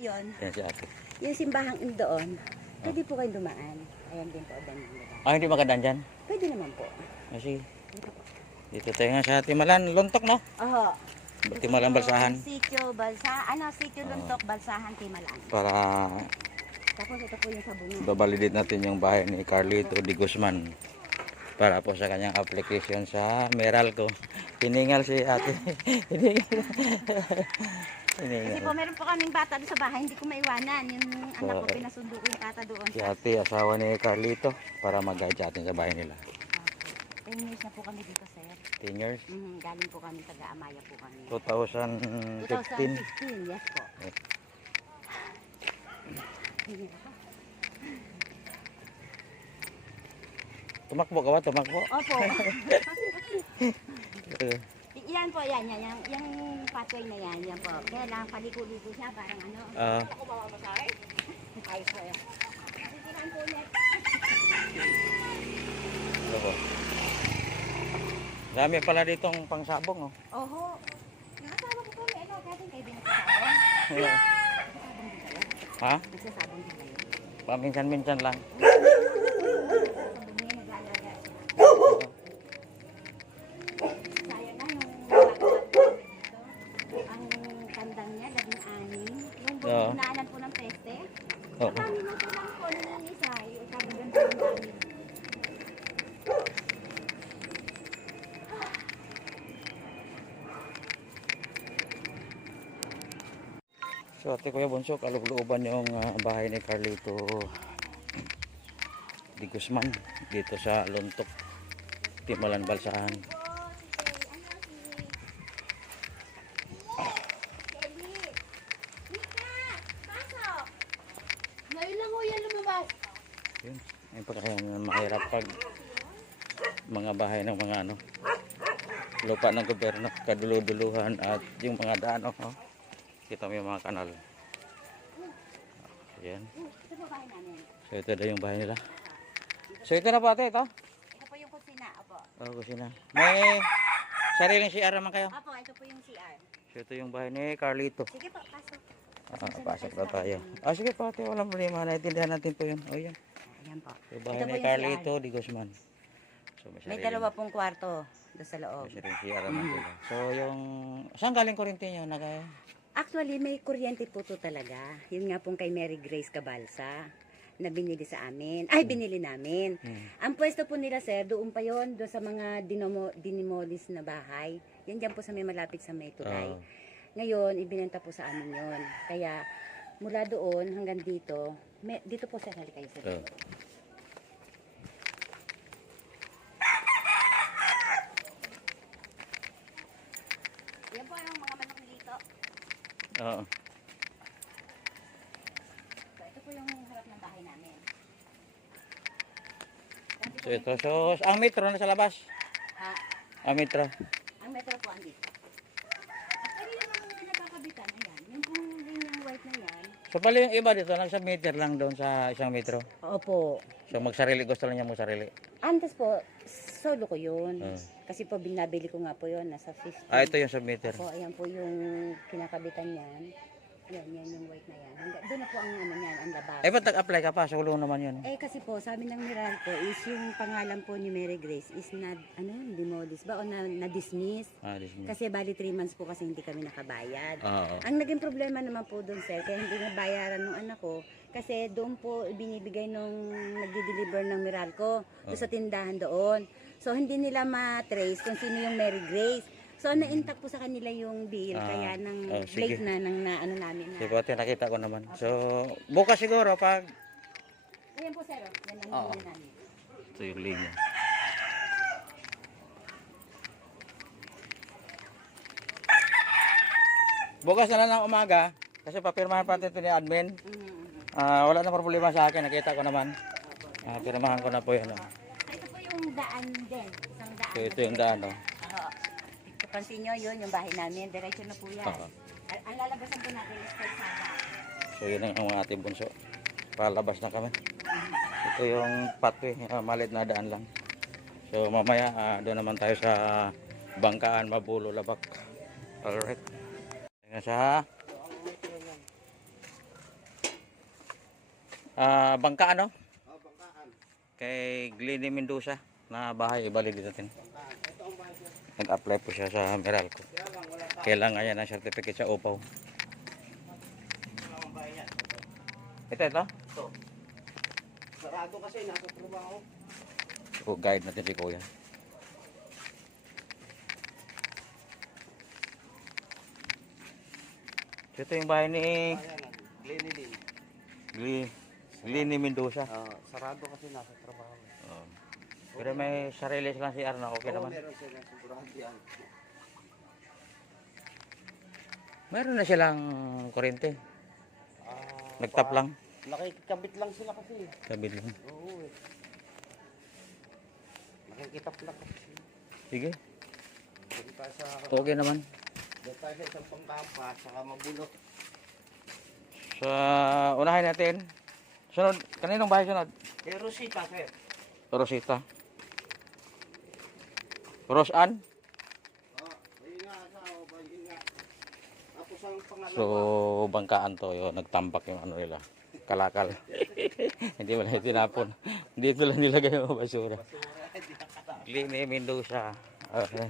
yun. Yan si ate. Yung simbahang doon, pwede po kayong dumaan. Ayan din po, doon. Ah, hindi makadaan dyan? Pwede naman po. Kasi dito tayo nga sa Timalan, Lontok, no? Oo. Timalan, Balsahan. Sitio Luntok, Balsahan, Timalan. Para Tapos ito po yung sabungan. babalidate natin yung bahay ni Carlito de Guzman. Para po sa kanyang application sa Meralco. Hiningal si ate. Kasi po meron po kaming bata doon sa bahay, hindi ko maiwanan. Yung anak ko, pinasundo ko yung tata doon. Si ate, asawa ni Carlito, para mag-guide sa atin sa bahay nila. 10 years na po kami dito, sir. 10 years? Galing po kami, taga-Amaya po kami. 2015. 2015, yes po. Yes. Tumakbo ka ba? Tumakbo? Opo. Yan po, yan. Yung pathway na yan, yan po. Kaya lang, paliko-liko siya, parang ano. Ako ba mamasay? Ayos po yan. Sisiran po ulit. po. Dami pala ditong pangsabong, oh. Oho. Nakasama ko po, may ano, kasi kayo din nagsasabong. Nagsasabong din kayo? Ha? Nagsasabong din kayo? Paminsan-minsan lang. Sabong niya, naglalaga siya. Sayang na, nung nakakasabong kami dito, ang tandang niya, 16. Yung dinaanan po ng peste. Ang dami na po lang po, nangyayisay. Sabi ganito ang dami. So ate Kuya Bunso, kalooban yung bahay ni Carlito de Guzman dito sa Lontok, Timalan, Balsahan. Ngayon lang ho yan lumabas. Yun, yung pagkakayang mahirap pag mga bahay ng mga ano, lupa ng gobyerno, kaduluduluhan at yung mga daan, oh. Kita mo yung mga kanal. Ayan. Ito po bahay namin. So ito na yung bahay nila. So ito na po ate, ito? Ito po yung kusina, opo. Oh, kusina. May sariling CR naman kayo? Opo, ito po yung CR. So ito yung bahay ni Carlito. Sige po, pasok. Pasok na tayo. Sige po ate, walang problema. Naintindihan natin po yun. O yan. Ayan po. So bahay Ito po ni yung Carlito de Guzman. So, May dalawa pong kwarto doon sa loob. May sariling CR naman sila. So yung, saan galing kuryente nyo? Actually, may kuryente po to talaga. Yun nga pong kay Mary Grace Cabalsa na binili sa amin. Ay, binili namin. Ang pwesto po nila, sir, doon pa yon, doon sa mga dinimolis na bahay. Yan dyan po sa may malapit sa may tulay. Ngayon, ibinenta po sa amin yon. Kaya, mula doon hanggang dito, dito po sir, halika kayo sir. Yan po ang mga manok dito. Oo. So, ito po yung harap ng bahay namin. So ito, so ang metro na sa labas. Ha? Ang metro. Ang metro po andito. Actually, yung mga pinagkakabitan, ayan. Yung pong yung white na yan. So pala yung iba dito, nagsa-meter lang doon sa 1 metro. Opo. So magsarili, gusto lang niya mo sarili. Antes po, solo ko yun. Kasi po binabili ko nga po yun, nasa 50. Ah, ito yung sub-meter. Po, ayan po yung kinakabitan niyan. Yan yung white na yan. Doon na po ang ano niyan, ang labas. Eh, ba't nag-apply ka pa? Sa ulo naman yun. Eh kasi po, sabi ng Meralco is yung pangalan po ni Mary Grace is na, demolished ba o na-dismiss. Dismiss. Kasi bali 3 months po kasi hindi kami nakabayad. Oo. Ang naging problema naman po doon sir, kaya hindi nabayaran ng anak ko, kasi doon po binibigay nung nagdi-deliver ng Meralco doon sa tindahan doon. So hindi nila ma-trace kung sino yung Mary Grace. So na-intact po sa kanila yung bill, kaya nang plate na ano namin na. Sige, pati nakita ko naman. So, bukas siguro pag... Ayan po sir, yan ang bill namin. Ito yung linya. Bukas na lang ng umaga, kasi papirmahan pa ito ni admin. Wala na problema sa akin, nakita ko naman. Pirmahan ko na po yan. Ito po yung daan din, isang daan. So, ito yung daan. Pansin nyo yun, yung bahay namin, diretso na po yan. Ang lalabasan po natin is kalsada. So yun ang mga ating bunso. Palabas na kami. Ito yung pathway, maliit na daan lang. So mamaya doon naman tayo sa Bangkaan, Mabulo, Labak. Alright. Sa Bangka ano? Oh, bangkaan. Kay Glenny Mendoza na bahay, ibalik natin. Bangkaan. Ito ang bahay sir. Nag-apply po siya sa Meralco. Kaya lang wala tao. Kailangan niya ng certificate sa upaw. Wala ang bahay niya. Ito. Ito. Sarado kasi nasa trabaho. So, guide natin si Kuya. So, ito yung bahay ni Ayan, Glenny din. Glenny Mendoza. Sarado kasi nasa trabaho. Oh. Pero may sarili silang CR na okay naman. Meron sila sigurado yan. Meron na silang kuryente. Nagtap lang. Nakikikabit lang sila kasi. Sabi lang. Oo eh. Nakikitap lang kasi. Sige. Doon tayo sa... Okay naman. Doon tayo sa isang pangkampa, saka mabulok. Sa unahin natin. Sunod. Kaninong bahay sunod? Eh, Rosita, sir. Rosita. Roseanne. Ayun nga, ayun nga. Tapos ang pangalawa. So, bangkaan to. Yun, nagtampak yung ano nila. Kalakal. Hindi mo lang tinapon. Dito lang nilagay yung basura. Glenny Mendoza. Okay.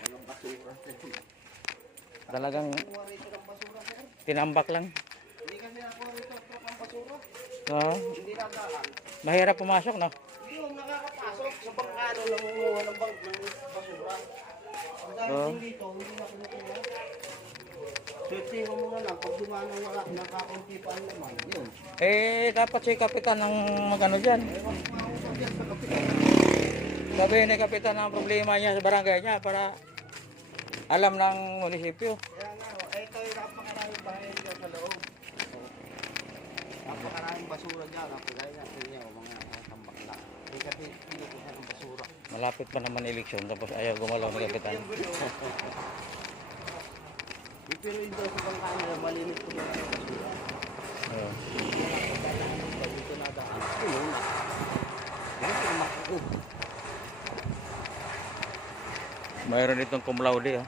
Walang basura. Talagang Kuha rito ng basura, sir. tinambak lang. Hindi kasi nakuha rito ang truck ng basura. No? Hindi nadaan. Mahirap pumasok, no? Yung nakakapasok sa bangkano lang kumuha ng basura. Ang dahil dito, hindi na kinukuha. Swerte mo muna lang, pag dumanang wala, nakakauntipan naman. Yun. Eh, dapat si kapitan ng magano dyan. Ewan ko nga ako sabihan sa kapitan. Sabi ni kapitan ang problema niya sa barangay niya para alam ng munisipyo. Kaya nga, ito yung napakaraming bahay dyan sa loob. Napakaraming basura dyan. Napagay natin niya, mga tambak lang. Hindi kasi pinukuha ng basura. Malapit pa naman eleksyon tapos ayaw gumalaw ni kapitan. Pero yung daw sa bangka nila, malinis ko lang ang basura. Oh. Dito na daan. Ayun. Ganito ang makako. Mayroon itong cum laude, ah.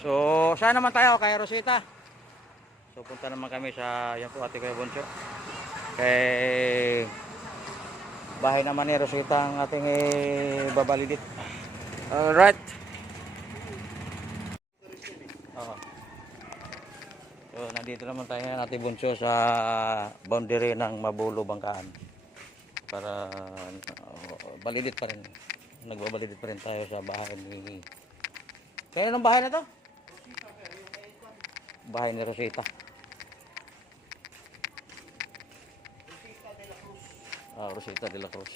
So, saan naman tayo? Kay Rosita. So, punta naman kami sa, yan po, Ate Kuya Bunso. Kay bahay naman ni Rosita ang ating babalidit. Alright. So, nandito naman tayo ng Ate Bunso sa boundary ng Mabulo, Bangkaan. Para balidit pa rin. Nagbabalidit pa rin tayo sa bahay ni... Kaya anong bahay na to? Bahay ni Rosita. Rosita de la Cruz.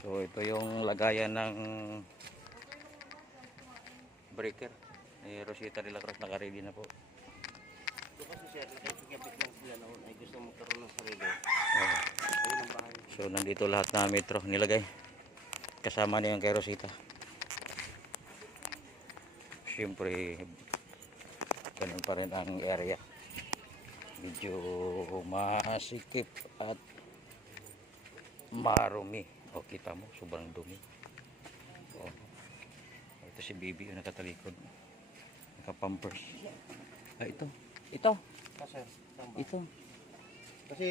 So ito yung lagayan ng breaker ni Rosita de la Cruz. Naka-ready na po. Ito kasi sir, nakikigabit lang sila noon ay gusto magkaroon ng sarili. Oh. Ayun ang bahay. So nandito lahat na metro nilagay. Kasama na yung kay Rosita. Siyempre ganun pa rin ang area. Medyo masikip at marumi. O kita mo, sobrang dumi. O, ito si Bibi yung nakatalikod. Nakapampers. Ito. Kasi, Ito. kasi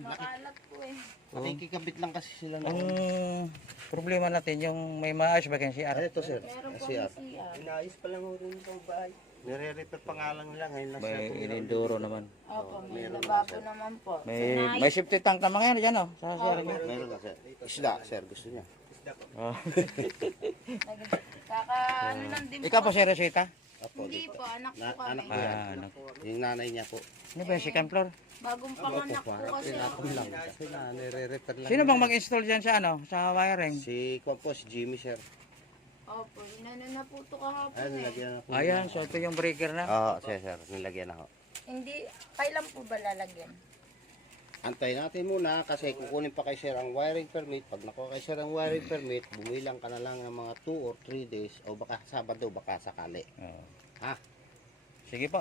Makalat po eh. nakikigabit lang kasi sila Ang noon. problema natin yung may maayos ba kayong CR? Ito sir, Meron po siya. ang CR. Inayos pa lang rin itong bahay. Nire-repair pa nga lang nila ngayon na siya. May inenduro naman. Opo, may lababo naman po. May safety tank naman ngayon dyan, oh, sa CR niya. Meron ka sir. Isda sir, gusto niya. Oh. Kaka ano lang din Ikaw po po. si Rosita? Apo, Hindi dito. po, anak po kami. Anak ko yan. Anak. Yung nanay niya po. Ano ba yung second floor? Bagong panganak po kasi ako. Pinatong lang. Kasi na, nire-repair lang. Sino bang mag-install dyan sa ano? Sa wiring? Si Kwan po, si Jimmy sir. Opo, inano na po ito kahapon Ayun, eh. nilagyan na po. Ayan, so ito yung breaker na. Oo, sir, nilagyan na ho. Hindi, kailan po ba lalagyan? Antay natin muna kasi kukunin pa kay sir ang wiring permit. Pag nakuha kay sir ang wiring permit, bumilang ka na lang ng mga 2 or 3 days o baka Sabado, baka sakali. Oh. Ha? Sige po.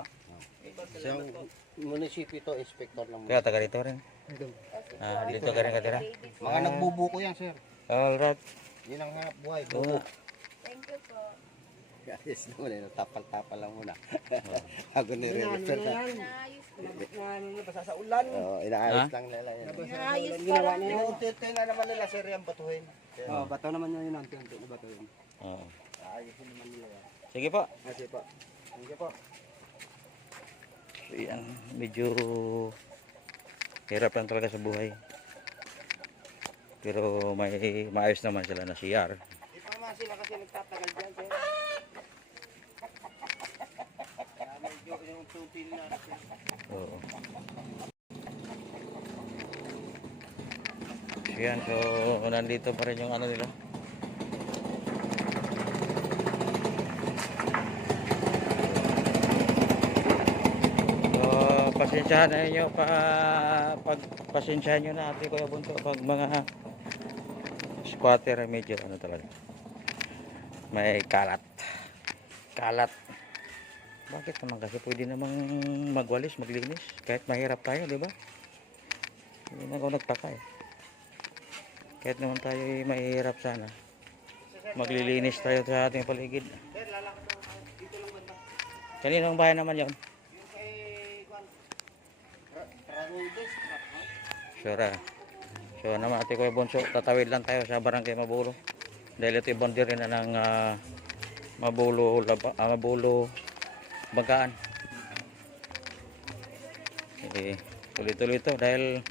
So, ang munisipyo to, inspector ng Kaya taga dito rin. Kasi Dito ka rin katira. mga nagbubuko yan sir. Alright. Yun ang hanap buhay. Oo nga. Thank you po. Guys, naman eh, tapal-tapal lang muna. Bago nire-refer na. Naayos ko. Oo, inaayos Ha? lang nila yun. Naayos pa lang. Yung na naman nila, sir, yung batuhin. Oh, bato naman yun ang tunto na bato yun. Oo. Ayusin naman nila yan. Sige po. Kasi po. Sige po. So, yan, medyo hirap lang talaga sa buhay. Pero may maayos naman sila na CR. Di pa naman sila kasi nagtatagal dyan, sir. Medyo yung tutin na. Oo. So yan, so nandito pa rin yung ano nila. So pasensyahan na ninyo pasensyahan nyo na ate Kuya Bunso pag mga squatter medyo ano talaga. May kalat. Bakit naman kasi pwede namang magwalis, maglinis kahit mahirap tayo, di ba? Hindi na ako nagtaka eh. Kahit naman tayo mahirap sana, maglilinis tayo sa ating paligid. Sir, lalakad ako tayo. Dito lang banda. Kaninong bahay naman yun? Yung kay Juan. Rarudes. Sure. So naman ate Kuya Bunso, tatawid lang tayo sa Barangay Mabulo. Dahil ito yung boundary na ng Mabulo Bangkaan. Tuloy-tuloy ito dahil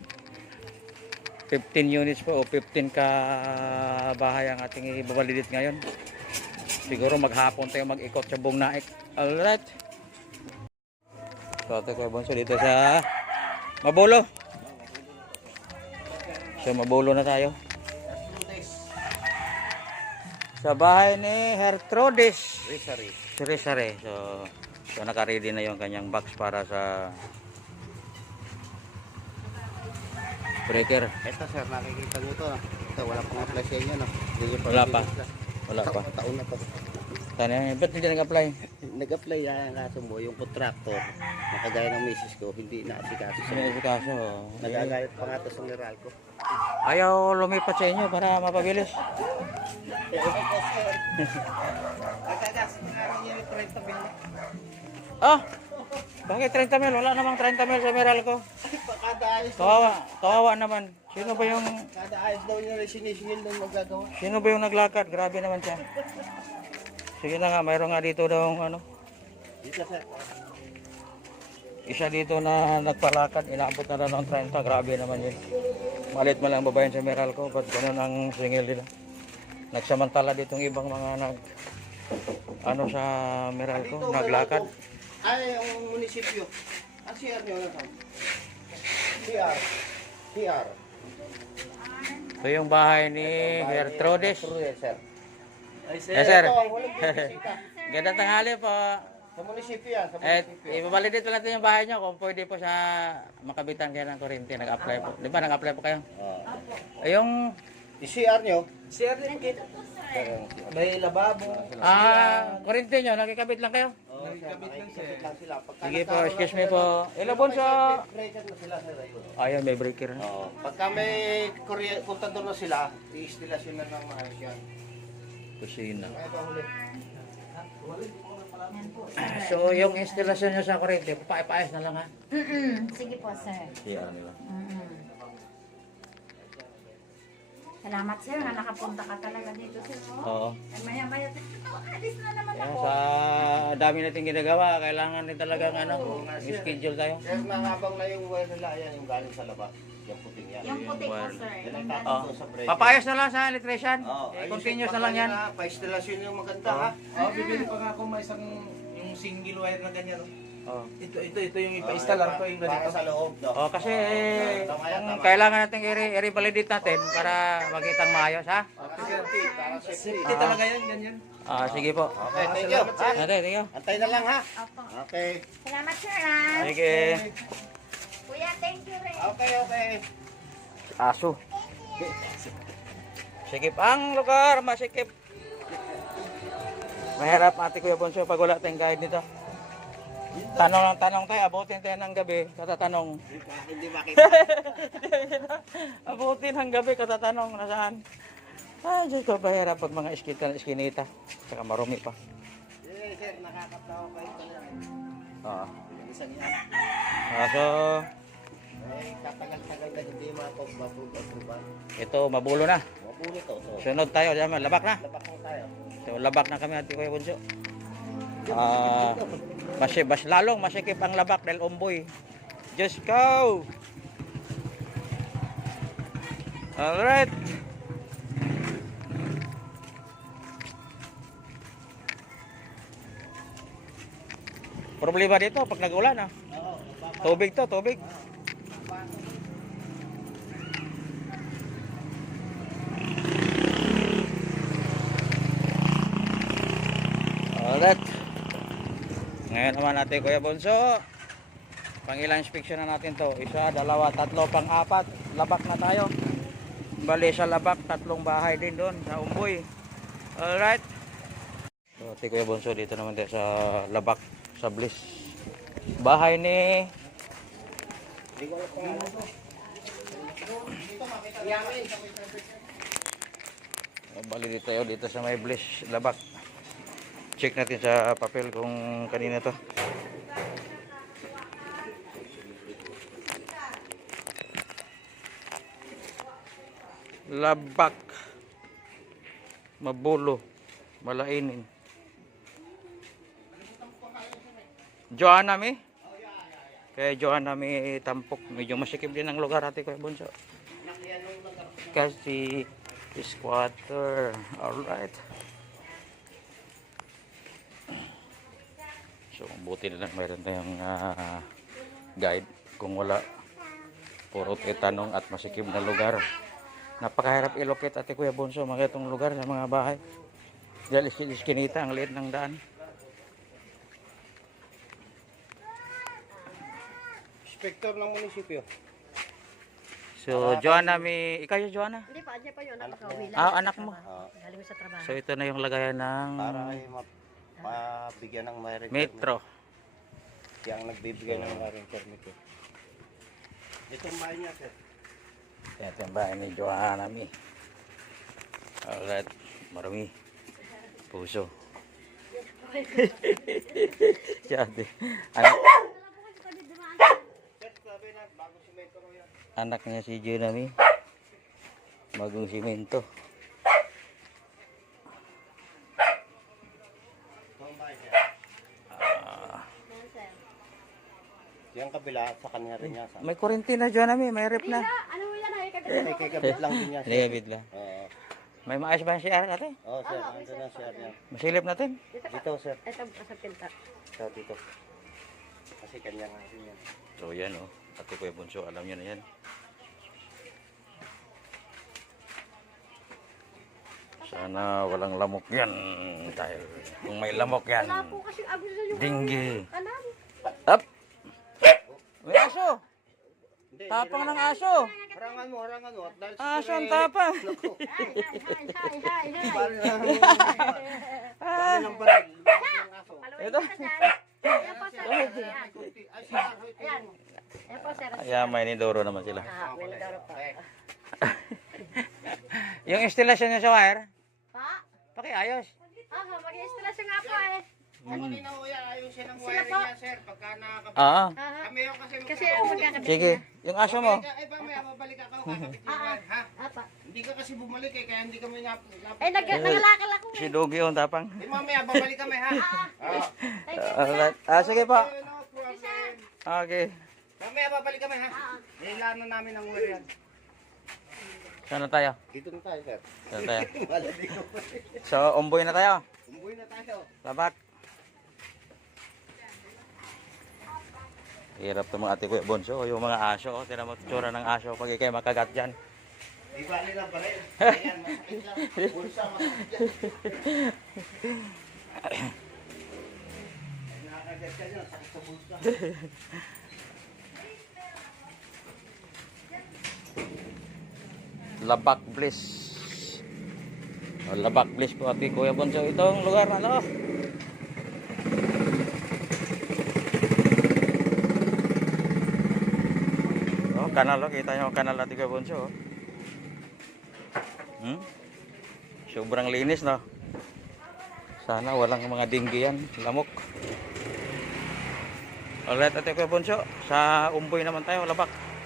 15 units po o 15 ka bahay ang ating ibabalidit ngayon. Siguro maghapon tayo mag-ikot sa buong naik. Alright. So ate Kuya Bunso dito sa Mabulo. So Mabulo na tayo. Sa bahay ni Hertrudis. Sari-sari. So naka-ready na yung kanyang box para sa breaker. Ito, sir, nakikita nyo ito. Ito, wala pang apply sa inyo, no? Hindi nyo Wala pa. release. Wala pa. Taon na to. Ba't hindi nag-apply? Nag-apply yan, kaso mo, yung contractor, nakagaya ng misis ko, hindi na-asikaso sa Sino kaso? Nagagayat pa nga to sa Meralco. Ayaw lumipat sa inyo para mapabilis. Nagkagas, nga niya yung 30 mil. Ah! Bakit 30 mil? Wala namang 30 mil sa Meralco. Kada ayos, Kawawa naman. Sino ba yung kada ayos daw niya rin sinisingil daw magagawa. Sino ba yung naglakad? Grabe naman siya. Sige na nga, mayroon nga dito daw ano. Dito, sir. Isa dito na nagpalakad, inaabot na lang ng 30. Grabe naman yun. Malit man lang babayan sa Meralco, ba't ganun ang singil nila. Nagsamantala ditong ibang mga ano sa Meralco, naglakad. Ay, yung munisipyo. Ang CR nyo na saan? CR. Ito yung bahay ni Hertrudis. Yes, sir. Yes, sir. Ito, ang huling bisita. Ganda tanghali po. Sa munisipyo yan, sa Eh, munisipyo. ibabalidate po natin yung bahay nyo kung pwede po sa makabitan kayo ng kuryente. Nag-apply po. Di ba nag-apply po kayo? Yung Yung CR nyo, Sir, may lababo. kuryente nyo, nakikabit lang kayo? Nagkabit lang sir. lang sila. Pagka Sige po, nagkaroon excuse ng me po. Ilabon sa... breaker na sila, sir. Ayan, may breaker na. Oo. Pagka may kontador na sila, i-instalasyon na ng maayos yan. Kusina. Kaya pa huli. So, yung instalasyon nyo sa kuryente, paayos na lang ha? Sige po, sir. Siya nila. Salamat, sir, na nakapunta ka talaga dito, sir. Oo. Maya-maya, alis na naman Kaya ako. sa dami natin ginagawa, kailangan din talagang schedule tayo. Sir, nakabang na yung wire nila, yan, yung galing sa labas. Yung puting yan. Yung puti ko, sir. Yan ang Oh. tatanto sa breaker. Papayos na lang sa electrician. Ayusin Continuous pa na lang yan. kanina, pa-instalasyon yung maganda, ha? Bibili pa nga ako may isang yung single wire na ganyan. Oh. Ito yung ipa-installer ko yung Para ganito. sa loob, no? Oh, kasi Tama yan, kung tama. kailangan natin i-revalidate natin para makitang maayos ha. Para safety, para safety. Safety talaga yan, ganyan. Sige po. Okay, thank you. Ha? Ate, thank you. Antay na lang, ha? Opo. Okay. Salamat, sir, ah. Sige. Kuya, thank you rin. Okay, okay. Aso. Sikip ang lugar, masikip. Mahirap ate Kuya Bonso pag wala tayong guide nito. Tanong tayo, abutin tayo ng gabi, katatanong. Hindi makita. Abutin ng gabi, katatanong, nasaan? Diyos ko, pahirap pag mga iskinita. Saka marumi pa. Eh, sir, nakakatawa kayo talaga. Oo. Isang yan. So, Eh, katagal-tagal na hindi mapagbabugan. ito, mabulo na. Mabulit to. So, Sunod tayo, diyan, labak na. labak mo tayo. So, labak na kami at Kuya Bunso. Lalong masikip ang labak dahil umboy. Just go! Alright. Problema dito pag nag-ulan ah. Tubig to, tubig. Alright. Ngayon naman natin Kuya Bunso. Pangilang inspection na natin to. Isa, dalawa, tatlo, pang-apat. Labak na tayo. Bali sa labak, tatlong bahay din doon sa Umboy. Alright. So, ati Kuya Bunso dito naman tayo sa labak, sa Bliss. Bahay ni bali dito tayo dito sa may Bliss labak. Check natin sa papel kung kanina to. Labak, Mabulo, Malainin. Joanna mi? Kaya Joanna mi Tampok. Medyo masikip din ang lugar ate Kuya Bunso. Kasi squatter. Alright. So, buti na lang mayroon tayong guide. Kung wala, puro tanong at masikip na lugar. Napakahirap ilocate ate Kuya Bunso mga itong lugar sa mga bahay. Dahil iskinita ang liit ng daan. Inspector ng munisipyo. So, Joanna, ikaw yung Joanna? Hindi pa, andyan pa yun. Anak ko, uwi lang. Anak mo. Galing sa trabaho. So, ito na yung lagayan ng Para ay mabigyan ng merit. metro. Siya ang nagbibigay ng merit permit. Itong bahay niya, sir. Ito yung bahay ni Joanna mi. Alright. Marami. Puso. Siyate. Anak niya si Joanna mi. Bagong simento. Itong bahay, sir. Yung kabila, sa kanya rin niya. May kurente na Joanna mi. May rep na. Ano mo yan ay Ay, kay kabit lang din niya, sir. Ligabit lang. Oo. May maayos ba yung CR ate? Oo, sir. Ando na siya niya. Masilip natin. Dito, sir. Ito sa pinta. Sa dito. Kasi kanya nga rin yan. So yan oh. Ate Kuya Bunso, alam niyo na yan. Sana walang lamok yan. Dahil kung may lamok yan, Wala po kasi agos sa yung dinggi. kanan. Up! May aso! Tapang ng aso! Harangan mo, harangan mo. At dahil Aso ang tapang! Hi. Bali ng baril. Ng aso. Ito. Ayan po, sir. Ayan. Ay, siya. Ayan. Ayan po, sir. Kaya may nidoro naman sila. May nagdaro pa. Yung installation niya sa wire, Pa? pakiayos. Mag-installation nga po eh. Kanina ho yan, ayun siya ng Sila wiring po. niya, sir. Pagka nakakabit. Oo. Kami ho kasi Kasi ang magkakabit Sige. niya. Yung aso mo. Ay, mamaya, babalik ako. Kakabit yung wire, ha? Apa. Hindi ka kasi bumalik eh, kaya hindi kami Eh, nagalakal ako Si eh. Dogi yung tapang. Eh, mamaya, babalik kami, ha? Oo. Thank you. Alright. Sige po. Eh, no problem. Okay. Mamaya, babalik kami, ha? Nilanan namin ang wire yan. Saan na tayo? Dito na tayo, sir. Saan tayo? Maladi ko. So, umboy na tayo. Umuwi na tayo. Labak. Hirap ito mga ate Kuya Bunso. Yung mga aso. Tira mo tsura ng aso pag ikay makagat dyan. Di bali lang pa rin. Ayan, masakit lang. Bulsa, masakit yan. Nakakagat ka dyan, sakit sa bulsa. Labak Bliss. Labak Bliss po ate Kuya Bunso. Itong lugar na to. Kanal, oh. Kita nyo ang kanal ate Kuya Bunso. Oh. Sobrang linis, no? Sana walang mga dinggi yan, lamok. Alright, Ate Kuya Bunso, sa Umboy naman tayo, Labak.